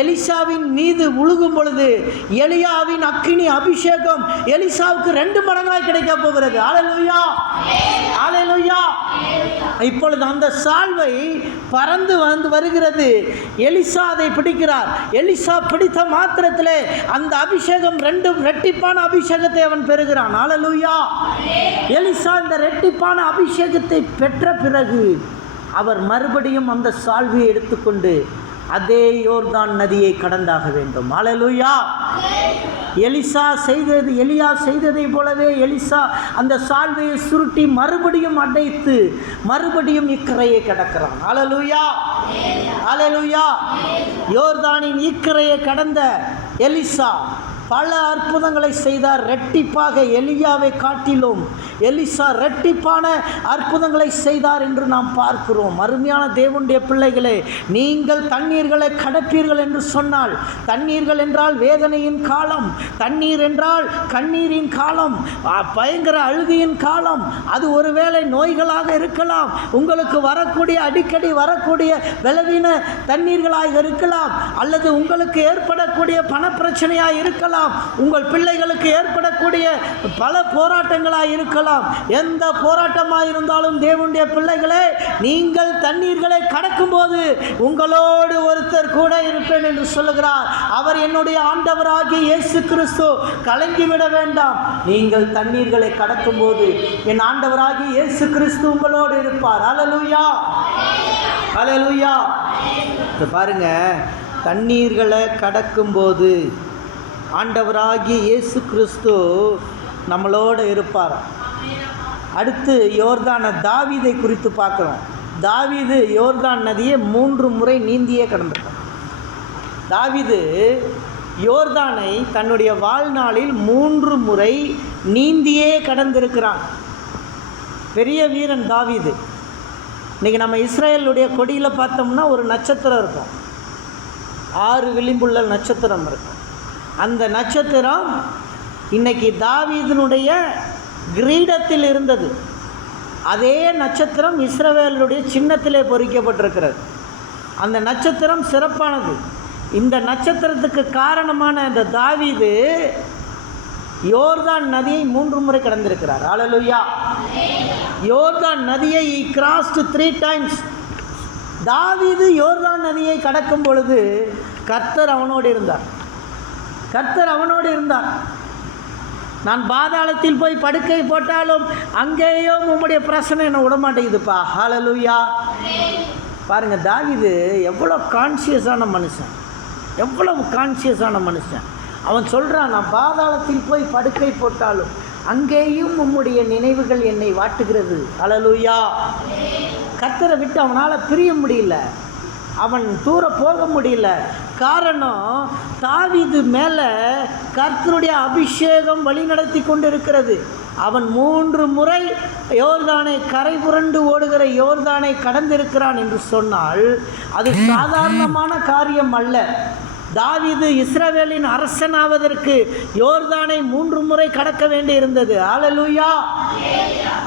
எலிசாவின் மீது உழுகும் பொழுது எலியாவின் அக்கினி அபிஷேகம் எலிசாவுக்கு 2 மடங்காய் கிடைக்க போகிறது. ஹல்லேலூயா, ஹல்லேலூயா. இப்பொழுது அந்த சால்வை பறந்து வருகிறது. எலிசா அதை பிடிக்கிறார். எலிசா பிடித்த மாத்திரத்திலே அந்த அபிஷேகம் 2 ரெட்டிப்பான அபிஷேகத்தை அவன் பெறுகிறான். ஹல்லேலூயா. எலிசா இந்த ரெட்டிப்பான அபிஷேகத்தை பெற்ற பிறகு அவர் மறுபடியும் அந்த சால்வையை எடுத்துக்கொண்டு அதே யோர்தான் நதியை கடந்தாக வேண்டும். ஹல்லேலூயா. எலியா செய்ததை போலவே எலிசா அந்த சால்வையை சுருட்டி மறுபடியும் அடைத்து மறுபடியும் இக்கரையை கடக்கிறான். ஹல்லேலூயா, ஹல்லேலூயா. யோர்தானின் இக்கரையை கடந்த எலிசா பல அற்புதங்களை செய்தார். ரெட்டிப்பாக எலியாவை காட்டிலும் எலிசா ரெட்டிப்பான அற்புதங்களை செய்தார் என்று நாம் பார்க்கிறோம். அருமையான தேவனுடைய பிள்ளைகளே, நீங்கள் தண்ணீர்களை கடப்பீர்கள் என்று சொன்னால், தண்ணீர்கள் என்றால் வேதனையின் காலம், தண்ணீர் என்றால் கண்ணீரின் காலம், பயங்கர அழுகையின் காலம். அது ஒருவேளை நோய்களாக இருக்கலாம், உங்களுக்கு வரக்கூடிய அடிக்கடி வரக்கூடிய பலவீன தண்ணீர்களாக இருக்கலாம், அல்லது உங்களுக்கு ஏற்படக்கூடிய பணப்பிரச்சனையாக இருக்கலாம், உங்கள் பிள்ளைகளுக்கு ஏற்படக்கூடிய பல போராட்டங்களாக இருக்கலாம், இருக்கலாம், எந்த போராட்டமாக இருந்தாலும் தேவனுடைய பிள்ளைகளே, நீங்கள் தண்ணீர்களை கடக்கும்போது உங்களோடு ஒருத்தர் கூட இருப்பேன் என்று சொல்லுகிறார். அவர் என்னுடைய ஆண்டவராகிய இயேசு கிறிஸ்து. கலங்கிவிட வேண்டாம். நீங்கள் தண்ணீர்களை கடக்கும்போது என் ஆண்டவராகிய இயேசு கிறிஸ்து உங்களோடு இருப்பார். அல்லேலூயா, அல்லேலூயா. பாருங்க, தண்ணீர்களை கடக்கும்போது ஆண்டவராகிய இயேசு கிறிஸ்து நம்மளோடு இருப்பார். அடுத்து யோர்தான தாவீதை குறித்து பார்க்குறோம். தாவீது யோர்தான் நதியை 3 முறை நீந்தியே கடந்திருக்கார். தாவீது யோர்தானை தன்னுடைய வாழ்நாளில் 3 முறை நீந்தியே கடந்திருக்கிறான். பெரிய வீரன் தாவீது. இன்றைக்கி நம்ம இஸ்ரேலுடைய கொடியில் பார்த்தோம்னா ஒரு நட்சத்திரம் இருக்கும், 6 விளிம்புள்ள நட்சத்திரம் இருக்கும். அந்த நட்சத்திரம் இன்னைக்கு தாவீதினுடைய கிரீடத்தில் இருந்தது. அதே நட்சத்திரம் இஸ்ரவேலுடைய சின்னத்திலே பொறிக்கப்பட்டிருக்கிறது. அந்த நட்சத்திரம் சிறப்பானது. இந்த நட்சத்திரத்துக்கு காரணமான அந்த தாவீது யோர்தான் நதியை 3 முறை கடந்திருக்கிறார். அல்லேலூயா. யோர்தான் நதியை he crossed 3 times. தாவீது யோர்தான் நதியை கடக்கும் பொழுது கர்த்தர் அவனோடு இருந்தார். கர்த்தர் அவனோடு இருந்தார். நான் பாதாளத்தில் போய் படுக்கை போட்டாலும் அங்கேயும் உம்முடைய பிரசனை என்னை விடமாட்டேங்குதுப்பா. ஹல்லேலூயா. பாருங்கள், தாவீது எவ்வளோ கான்சியஸான மனுஷன், எவ்வளவு கான்சியஸான மனுஷன். அவன் சொல்கிறான், நான் பாதாளத்தில் போய் படுக்கை போட்டாலும் அங்கேயும் உம்முடைய நினைவுகள் என்னை வாட்டுகிறது. ஹல்லேலூயா. கர்த்தரை விட்டு அவனால் பிரிய முடியல, அவன் தூர போக முடியல. காரணம், தாவீது மேலே கர்த்தருடைய அபிஷேகம் வழிநடத்தி கொண்டு இருக்கிறது. அவன் 3 முறை யோர்தானை கரை புரண்டு ஓடுகிற யோர்தானை கடந்திருக்கிறான் என்று சொன்னால் அது சாதாரணமான காரியம் அல்ல. தாவீது இஸ்ரவேலின் அரசனாவதற்கு யோர்தானை 3 முறை கடக்க வேண்டி இருந்தது. அல்லேலூயா.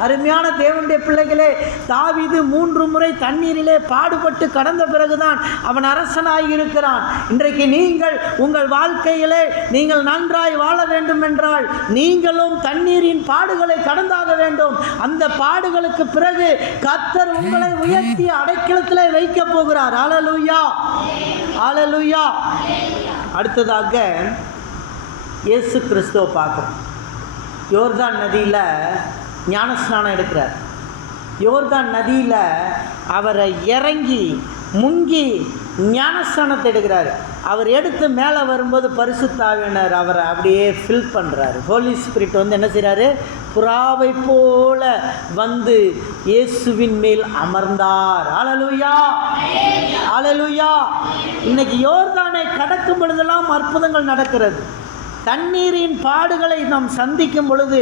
அருமையான தேவனுடைய பிள்ளைகளே, தாவீது 3 முறை தண்ணீரிலே பாடுபட்டு கடந்த பிறகுதான் அவன் அரசனாகி இருக்கிறான். இன்றைக்கு நீங்கள் உங்கள் வாழ்க்கையிலே நீங்கள் நன்றாய் வாழ வேண்டும் என்றால் நீங்களும் தண்ணீரின் பாடுகளை கடந்தாக வேண்டும். அந்த பாடுகளுக்கு பிறகு கர்த்தர் உங்களை உயர்த்தி அடைக்கலத்திலே வைக்க போகிறார். அல்லேலூயா, அல்லேலூயா. அடுத்ததாக இயேசு கிறிஸ்துவை பார்க்குறோம். யோர்தான் நதியில் ஞானஸ்நானம் எடுக்கிறார். யோர்தான் நதியில் அவரை இறங்கி முங்கி ஞானஸ்நானத்தை எடுக்கிறார். அவர் எடுத்து மேலே வரும்போது பரிசுத்த ஆவியானவர் அவரை அப்படியே ஃபில் பண்ணுறாரு. ஹோலி ஸ்பிரிட் வந்து என்ன செய்கிறாரு? புறாவை போல வந்து இயேசுவின் மேல் அமர்ந்தார். அல்லேலூயா, அல்லேலூயா. இன்னைக்கு யோர்தானை கடக்கும் பொழுதெல்லாம் அற்புதங்கள் நடக்கிறது. தண்ணீரின் பாடுகளை நாம் சந்திக்கும் பொழுது,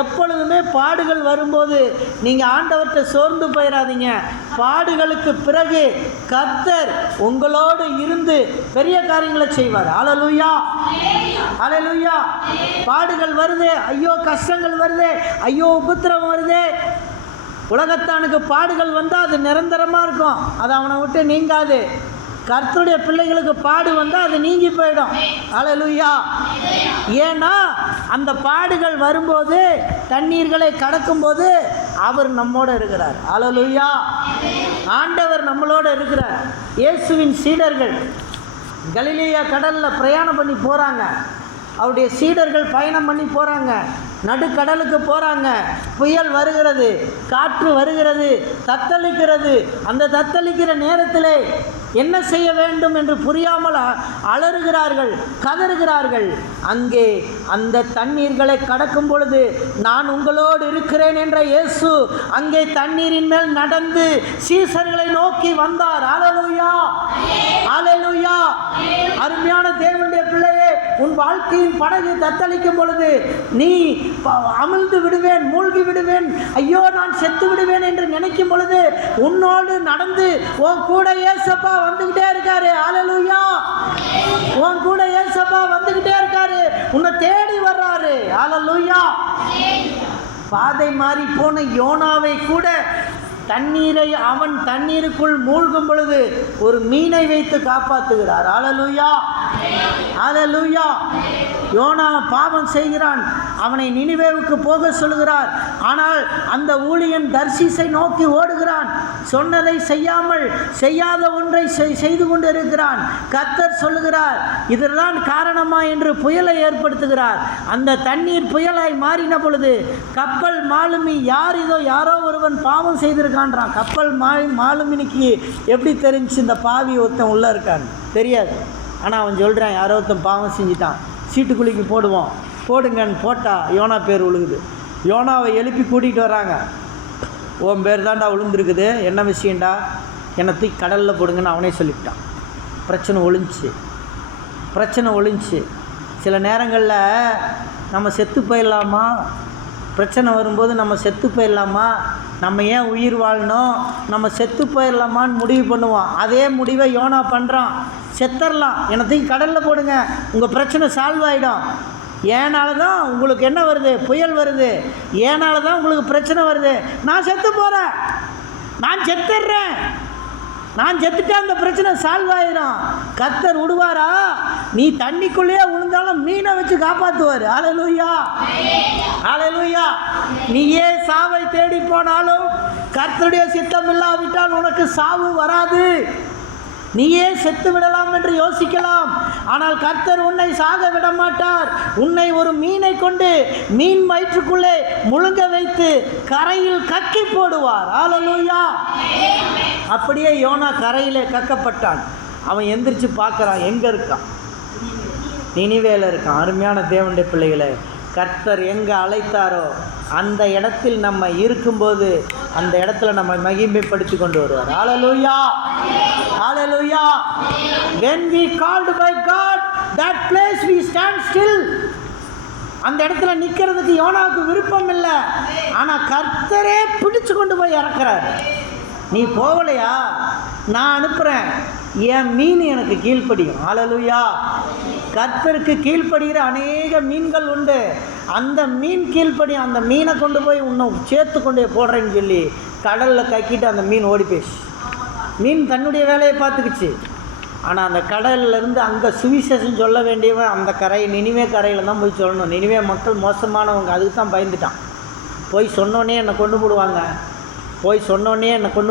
எப்பொழுதுமே பாடுகள் வரும்போது நீங்கள் ஆண்டவர்கிட்ட சோர்ந்து போயிடாதீங்க. பாடுகளுக்கு பிறகு கர்த்தர் உங்களோடு இருந்து பெரிய காரியங்களை செய்வார். அல்லேலூயா, அல்லேலூயா. பாடுகள் வருது, ஐயோ கஷ்டங்கள் வருது, ஐயோ உபத்திரவம் வருது. உலகத்தானுக்கு பாடுகள் வந்தால் அது நிரந்தரமாக இருக்கும், அது அவனை விட்டு நீங்காது. கர்த்தருடைய பிள்ளைகளுக்கு பாடு வந்தால் அது நீங்கி போயிடும். அல்லேலூயா. ஏன்னா அந்த பாடுகள் வரும்போது, தண்ணீர்களை கடக்கும்போது அவர் நம்மோடு இருக்கிறார். அல்லேலூயா. ஆண்டவர் நம்மளோடு இருக்கிறார். இயேசுவின் சீடர்கள் கலிலேயா கடலில் பிரயாணம் பண்ணி போகிறாங்க. அவருடைய சீடர்கள் பயணம் பண்ணி போகிறாங்க. நடுக்கடலுக்கு போகிறாங்க. புயல் வருகிறது, காற்று வருகிறது, தத்தளிக்கிறது. அந்த தத்தளிக்கிற நேரத்தில் என்ன செய்ய வேண்டும் என்று புரியாமல் அலறுகிறார்கள், கதறுகிறார்கள். அங்கே அந்த தண்ணீர்களை கடக்கும் பொழுது நான் உங்களோடு இருக்கிறேன் என்ற இயேசு அங்கே தண்ணீரின் மேல் நடந்து சீசர்களை நோக்கி வந்தார். அல்லேலூயா, அல்லேலூயா. அருமையான தேவனுடைய பிள்ளையே, உன் வாழ்க்கையின் படகு தத்தளிக்கும் பொழுது நீ அமிழ்ந்து விடுவேன், மூழ்கி விடுவேன், ஐயோ நான் செத்து விடுவேன் என்று நினைக்கும் பொழுது உன்னோடு நடந்து உன் கூட ஏசப்பா வந்துகிட்டே இருக்காரு. அல்லேலூயா. உன் கூட ஏசப்பா வந்துகிட்டே இருக்காரு, உன்னை தேடி வர்றாரு. அல்லேலூயா. பாதை மாறி போன யோனாவை கூட தண்ணீரை அவன் தண்ணீருக்குள் மூழ்கும் பொழுது ஒரு மீனை வைத்து காப்பாற்றுகிறார். அல்லேலூயா, அல்லேலூயா. யோனா பாவம் செய்கிறான். அவனை நினிவேவுக்கு போக சொல்கிறார். ஆனால் அந்த ஊழியன் தர்சீசை நோக்கி ஓடுகிறான். சொன்னதை செய்யாமல் செய்யாத ஒன்றை செய்து கொண்டு இருக்கிறான். கர்த்தர் சொல்லுகிறார், இதெல்லாம் காரணமா என்று புயலை ஏற்படுத்துகிறார். அந்த தண்ணீர் புயலாய் மாறின பொழுது கப்பல் மாலுமி யாரோ ஒருவன் பாவம் செய்திருக்கான்றான். கப்பல் மாலுமினிக்கு எப்படி தெரிஞ்சு இந்த பாவி ஒருத்தன் உள்ளே இருக்கான்னு தெரியாது. ஆனால் அவன் சொல்கிறான், யாரோ ஒருத்தன் பாவம் செஞ்சிட்டான், சீட்டுக்குழிக்கு போடுங்கன்னு போட்டால் யோனா பேர் விழுகுது. யோனாவை எழுப்பி கூட்டிகிட்டு வராங்க. உன் பேர் தான்டா விழுந்துருக்குது, என்ன விஷயம்டா, என்னை தூக்கி கடலில் போடுங்கன்னு அவனே சொல்லிவிட்டான். பிரச்சனை ஒழிஞ்சி. சில நேரங்களில் நம்ம செத்து போயிடலாமா, பிரச்சனை வரும்போது நம்ம செத்து போயிடலாமா, நம்ம ஏன் உயிர் வாழணும், நம்ம செத்து போயிடலாமான்னு முடிவு பண்ணுவோம். அதே முடிவை யோனா பண்ணுறான். செத்தரலாம், என்னை தூக்கி கடலில் போடுங்க, உங்கள் பிரச்சனை சால்வ் ஆகிடும். ஏனால தான் உங்களுக்கு என்ன வருது, புயல் வருது, ஏனால தான் உங்களுக்கு பிரச்சனை வருது. நான் செத்து போகிறேன், நான் செத்துடுறேன், நான் செத்துட்டா அந்த பிரச்சனை சால்வ் ஆகிடும். கர்த்தர் விடுவாரா? நீ தண்ணிக்குள்ளேயே விழுந்தாலும் மீனை வச்சு காப்பாற்றுவார். ஹல்லேலூயா, ஹல்லேலூயா. நீயே சாவை தேடி போனாலும் கர்த்தருடைய சித்தம் இல்லாவிட்டால் உனக்கு சாவு வராது. நீயே செத்து விடலாம் என்று யோசிக்கலாம், ஆனால் கர்த்தர் உன்னை சாக விட மாட்டார். உன்னை ஒரு மீனை கொண்டு மீன் வயிற்றுக்குள்ளே முழுங்க வைத்து கரையில் கக்கி போடுவார். ஹல்லேலூயா. அப்படியே யோனா கரையிலே கக்கப்பட்டான். அவன் எந்திரிச்சு பார்க்குறான், எங்கே இருக்கான்? நினிவேல இருக்கான். அருமையான தேவனுடைய பிள்ளைகளை, கர்த்தர் எங்கே அழைத்தாரோ அந்த இடத்தில் நம்ம இருக்கும்போது அந்த இடத்துல நம்ம மகிமைப்படுத்தி கொண்டு வருவார். ஹல்லேலூயா, ஹல்லேலூயா. When we called by God, that place we stand still. அந்த இடத்துல நிற்கிறதுக்கு யோனாவுக்கு விருப்பம் இல்லை, ஆனால் கர்த்தரே பிடிச்சு கொண்டு போய் இறக்குறார். நீ போகலையா, நான் அனுப்புகிறேன், என் மீன் எனக்கு கீழ்ப்படியும். ஹல்லேலூயா. கர்த்தருக்கு கீழ்ப்படுகிற அநேக மீன்கள் உண்டு. அந்த மீன் கீழ்ப்படியும். அந்த மீனை கொண்டு போய் இன்னும் சேர்த்து கொண்டு போடுறேன்னு சொல்லி கடலில் கக்கிட்டு அந்த மீன் ஓடி போயிடுச்சு. மீன் தன்னுடைய வேலையை பார்த்துக்குச்சு. ஆனால் அந்த கடல்லேருந்து அங்கே சுவிசேஷம் சொல்ல வேண்டியவன் அந்த நினிவே கரையில் தான் போய் சொல்லணும். நினிவே மக்கள் மோசமானவங்க, அதுக்கு தான் பயந்துட்டான். போய் சொன்னோன்னே என்னை கொண்டு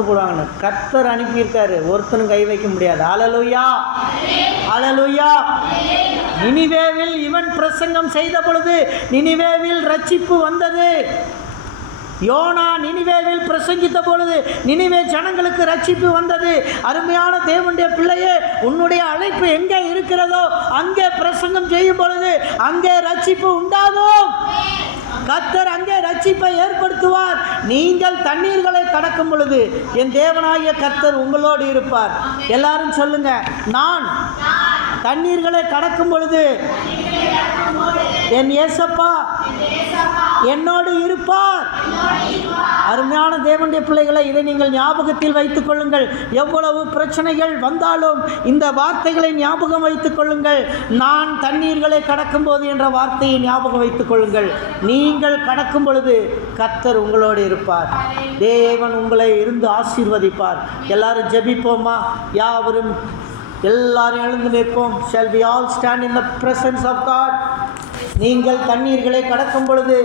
போடுவாங்கன்னு கர்த்தர் அனுப்பியிருக்காரு. ஒருத்தனும் கை வைக்க முடியாது. ஹல்லேலூயா, ஹல்லேலூயா. நினிவேவில் இவன் பிரசங்கம் செய்த பொழுது நினிவேவில் ரட்சிப்பு வந்தது. யோனா நினிவேவில் பிரசங்கித்த பொழுது நினிவே ஜனங்களுக்கு ரட்சிப்பு வந்தது. அருமையான தேவனுடைய பிள்ளையே, உன்னுடைய அழைப்பு எங்கே இருக்கிறதோ அங்கே பிரசங்கம் செய்யும் பொழுது அங்கே ரட்சிப்பு உண்டாகும். கர்த்தர் அங்கே ரட்சிப்பை ஏற்படுத்துவார். நீங்கள் தண்ணீர்களை கடக்கும் பொழுது என் தேவனாகிய கர்த்தர் உங்களோடு இருப்பார். எல்லாரும் சொல்லுங்க, நான் தண்ணீர்களை கடக்கும் பொழுது என் இயேசப்பா என்னோடு இருப்பார். அருமையான தேவனுடைய பிள்ளைகளை, இதை நீங்கள் ஞாபகத்தில் வைத்துக் கொள்ளுங்கள். எவ்வளவு பிரச்சனைகள் வந்தாலும் இந்த வார்த்தைகளை ஞாபகம் வைத்துக் கொள்ளுங்கள். நான் தண்ணீர்களை கடக்கும் போது என்ற வார்த்தையை ஞாபகம் வைத்துக் கொள்ளுங்கள். நீங்கள் கடக்கும் பொழுது கர்த்தர் உங்களோடு இருப்பார். தேவன் உங்களை இருந்து ஆசீர்வதிப்பார். எல்லாரும் ஜெபிப்போமா? எல்லாரும் எழுந்து நிற்போம். Shall we all stand in the presence of God? நீங்கள் தண்ணீர்களை கடக்கும் பொழுது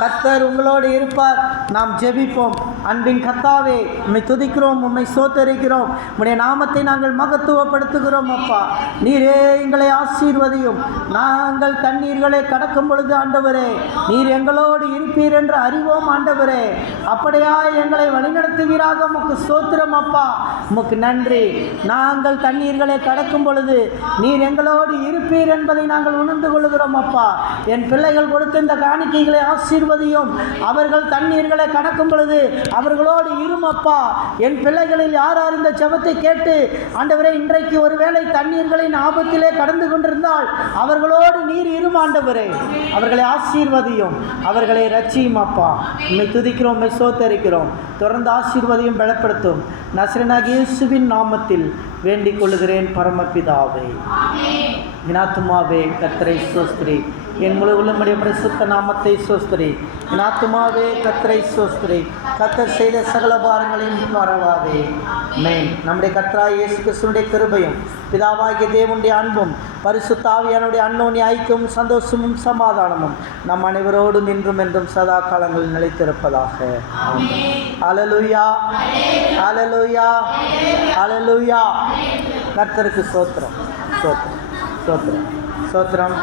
கர்த்தர் உங்களோடு இருப்பார். நாம் ஜெபிப்போம். அன்பின் கர்த்தாவே, உம்மை துதிக்கிறோம், உம்மை ஸ்தோத்திரிக்கிறோம், உம்முடைய நாமத்தை நாங்கள் மகத்துவப்படுத்துகிறோம். அப்பா, நீரே எங்களை ஆசீர்வதியும். நாங்கள் தண்ணீர்களை கடக்கும் பொழுது ஆண்டவரே, நீர் எங்களோடு இருப்பீர் என்று அறிவோம். ஆண்டவரே, அப்படியா எங்களை வழிநடத்துவீராக. உமக்கு ஸ்தோத்திரம் அப்பா, உமக்கு நன்றி. நாங்கள் தண்ணீர்களை கடக்கும் பொழுது நீர் எங்களோடு இருப்பீர் என்பதை நாங்கள் உணர்ந்து கொள்கிறோம். அப்பா, என் பிள்ளைகள் கொடுத்த இந்த காணிக்கைகளை ஆசீர்வதியும். அவர்கள் தண்ணீர்களை கடக்கும் பொழுது அவர்களோடு இருமப்பா. என் பிள்ளைகளில் யார் இந்த ஜெபத்தை கேட்டு ஆண்டவரே இன்றைக்கு ஒருவேளை தண்ணீர்களின் ஆபத்திலே கடந்து கொண்டிருந்தால் அவர்களோடு நீர் இரும் ஆண்டவரே. அவர்களை ஆசீர்வதியும், அவர்களை ரட்சியும் அப்பா. உம்மை துதிக்கிறோம், உம்மை ஸ்தோத்திரிக்கிறோம். தொடர்ந்து ஆசீர்வதியும், பலப்படுத்தும். நசரேயனாகிய இயேசுவின் நாமத்தில் வேண்டிக் கொள்கிறேன் பரமபிதாவே. என் ஆத்துமாவே கர்த்தரை ஸ்தோத்திரி, என் முழு உள்ளமுடைய பரிசுத்த நாமத்தை சோஸ்திரி. என் ஆத்துமாவே கர்த்தரை சோஸ்திரி. கர்த்தர் செய்த சகல பாரங்களையும் மறவாதே. ஆமென். நம்முடைய கர்த்தராகிய இயேசு கிறிஸ்துவினுடைய கிருபையும் பிதாவாகிய தேவனுடைய அன்பும் பரிசுத்த ஆவியானுடைய அன்யோன்ய ஐக்கியமும் சந்தோஷமும் சமாதானமும் நம் அனைவரோடும் இன்றும் என்றும் சதா காலங்களில் நிலைத்திருப்பதாக. அல்லேலூயா, அல்லேலூயா, அல்லேலூயா. கர்த்தருக்கு ஸ்தோத்திரம், ஸ்தோத்திரம், ஸ்தோத்திரம், ஸ்தோத்திரம்.